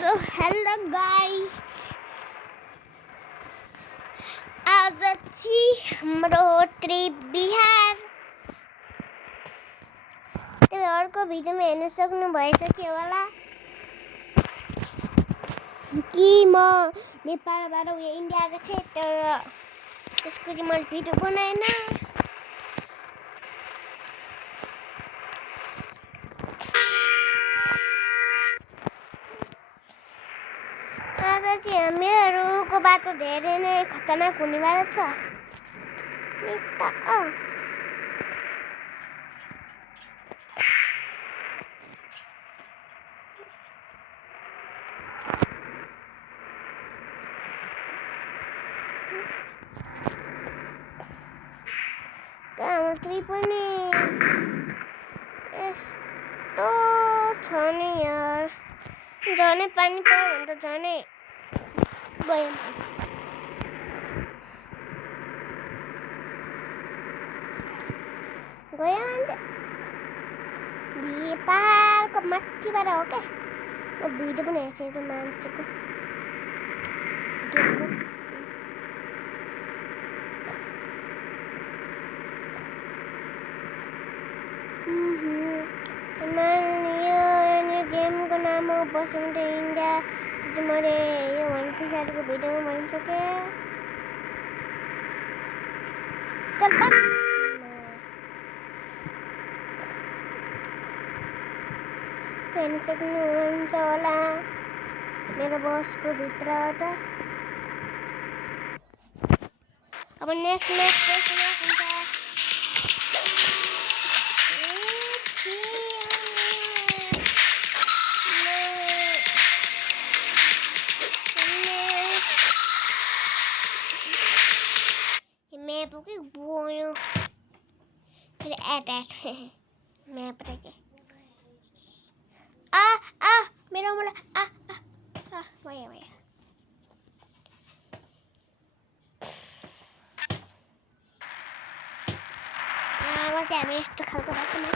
So hello guys, आज चाहिँ हाम्रो ट्रिप बिहार। त्यो अर्को भिडियोमा हेर्न सक्नुभइसक्यो होला कि म नेपालबाट इन्डिया गएको थिएँ, तर त्यसको चाहिँ मैले भिडियो बनाएन। आज चाहिँ हामीहरूको बाटो धेरै नै खतरनाक हुनेवाला छ। हाम्रो ट्रिप पनि यस्तो छ नि यार, झनै पानी पर्यो भने त झनै गयो मान्छे। पाहाडको माथिबाट हो क्या, म भिडियो पनि हेर्छु एउटा मान्छेको देखो। यो गेमको नाम हो बसन्त इन्डिया। त्यो चाहिँ मैले यो भने पछाडिको भिडियोमा भनिसकेँ। चल हेर्न सक्नुहुन्छ होला मेरो बसको भित्रबाट। अब नेक्स्ट हुन्छ। मैप के बोयो फिर ऐट मैप रखे मेरा मुला वही हामी यस्तो खालको बाटोमा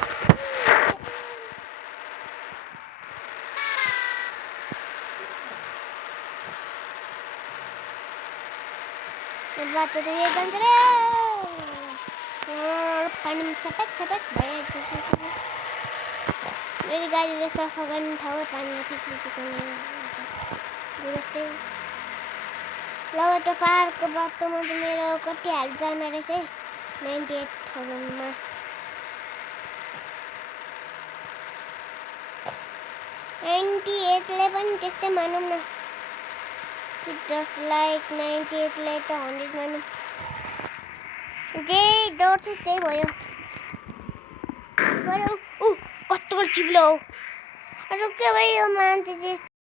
बाटो त यो जान्छ रे। पानीमा छपेक भइरहेको। मेरो गाडीले सफा गर्ने ठाउँ पानीले पिछपिछ गर्ने जस्तै। ल त्यो पाहाडको बाटोमा त मेरो कति हाल जान रहेछ है, 98,000मा। 98ले पनि त्यस्तै मानौँ न कि जस्ट लाइक 98ले त 100 मानौँ। जे दौड्छ त्यही भयो। कस्तो चिप्लो हो। रुक्यो भाइ, यो मान्छे चाहिँ